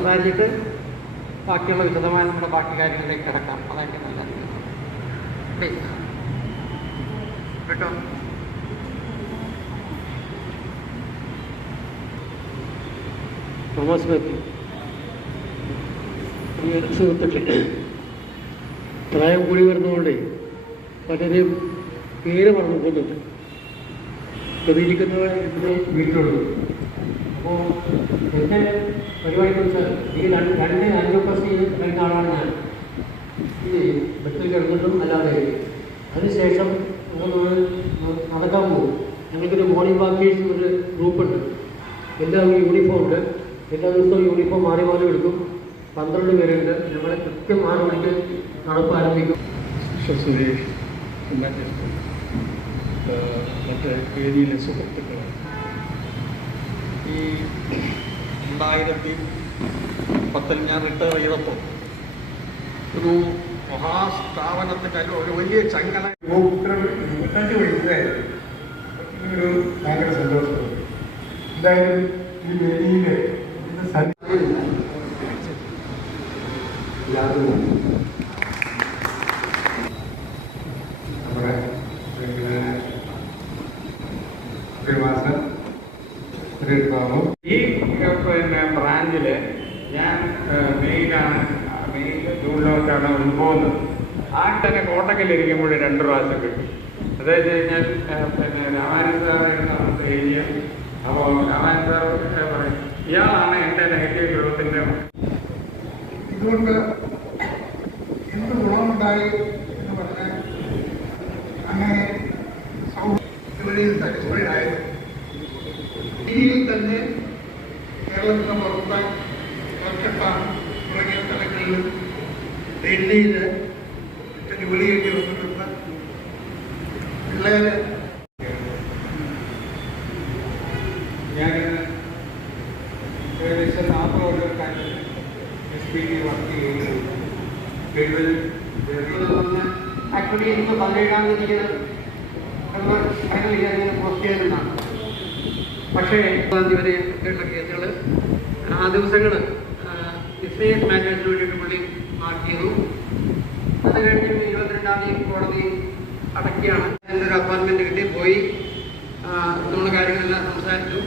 ഉണ്ടാക്കിയിട്ട് ബാക്കിയുള്ള വിശദമായ നമ്മുടെ ബാക്കി കാര്യങ്ങളിലേക്ക് കിടക്കാം. അതായിരിക്കും നല്ലത്. കേട്ടോ? തോമസ് മാത്യു, സുഹൃത്തുക്കളെ, പ്രായം കൂടി വരുന്നതുകൊണ്ട് പലരും പേര് പറഞ്ഞു പോകുന്നുണ്ട്. പ്രതികരിക്കുന്നവരെ വീട്ടിലുള്ളൂ. അപ്പോൾ എൻ്റെ പരിപാടിയെന്ന് വെച്ചാൽ ഈ രണ്ട് ആൻജിയോപ്ലാസ്റ്റി കഴിഞ്ഞ ആളാണ് ഞാൻ. ഈ ബെഡിൽ കിടന്നിട്ടും അല്ലാതെ അതിനുശേഷം നടക്കാൻ പോകും. ഞങ്ങൾക്കൊരു മോർണിംഗ് വാക്കേഴ്സ് ഒരു ഗ്രൂപ്പുണ്ട്. എല്ലാവരും യൂണിഫോം ഉണ്ട്. എല്ലാ ദിവസവും യൂണിഫോം മാറി മാറി എടുക്കും. 12 പേരുണ്ട്. ഞങ്ങൾ കൃത്യം 6 മണിക്ക് നടപ്പ് ആരംഭിക്കും. സുരേഷ്, മറ്റേ വേദിയിലെ സുഹൃത്തുക്കൾ, ഈ 2010 ഞാൻ റിട്ടയർ ചെയ്തപ്പോൾ ഒരു മഹാസ്ഥാപനത്തിൻ്റെ ഒരു വലിയ ചങ്ങല 25 വയസ്സായിരുന്നു. ഒരു ഭയങ്കര സന്തോഷം. എന്തായാലും ഈ വേദിയിൽ നമ്മുടെ ഈ ബ്രാഞ്ചിൽ ഞാൻ മെയിലാണ്. ജൂണിലോട്ടാണ് പോകുന്നത്. ആ തന്നെ കോട്ടക്കലിരിക്കുമ്പോൾ 2 പ്രാവശ്യം കിട്ടും. അതായത് കഴിഞ്ഞാൽ രാമായണ സാറായിരുന്നു അവിടുത്തെ ഏരിയ. അപ്പോൾ രാമായണ സാർ പറയും, ഇയാളാണ് എൻ്റെ നെഗറ്റീവ് ഗ്രൂപ്പിൻ്റെ. ഇതുകൊണ്ട് എന്ത് ഗുണമുണ്ടായി എന്ന് പറഞ്ഞാൽ അങ്ങനെ സാറ്റിസ്ഫൈഡ് ആയത്. ഇന്ത്യയിൽ തന്നെ കേരളത്തിന് പുറത്ത് കൊൽക്കത്ത തുടങ്ങിയ സ്ഥലങ്ങളിൽ ഡൽഹിയിൽ ജോലി ചെയ്യേണ്ടി വന്നിട്ടുള്ള പിള്ളേര് ഞാൻ ഏകദേശം 40 കൊല്ലക്കാലം SPT വർക്ക് ചെയ്യുന്നു. ആക്ച്വലി എനിക്ക് 17-ാം തീയതി ഫൈനൽ ഇയറിങ്ങനെ പോസ്റ്റ് ചെയ്യുന്നതാണ്. പക്ഷേ 1-ാം തീയതി വരെ ഉള്ള കേസുകൾ ആ ദിവസങ്ങൾ എക്സൈസ് മാനേഴ്സിന് വേണ്ടിയിട്ട് പുള്ളി മാർക്ക് ചെയ്തു. അത് കഴിഞ്ഞ് 22-ാം തീയതി കോടതി അടയ്ക്കുകയാണ്. എൻ്റെ ഒരു അപ്പോയിൻമെൻറ്റ് കിട്ടി. പോയി നമ്മൾ കാര്യങ്ങളെല്ലാം സംസാരിച്ചു.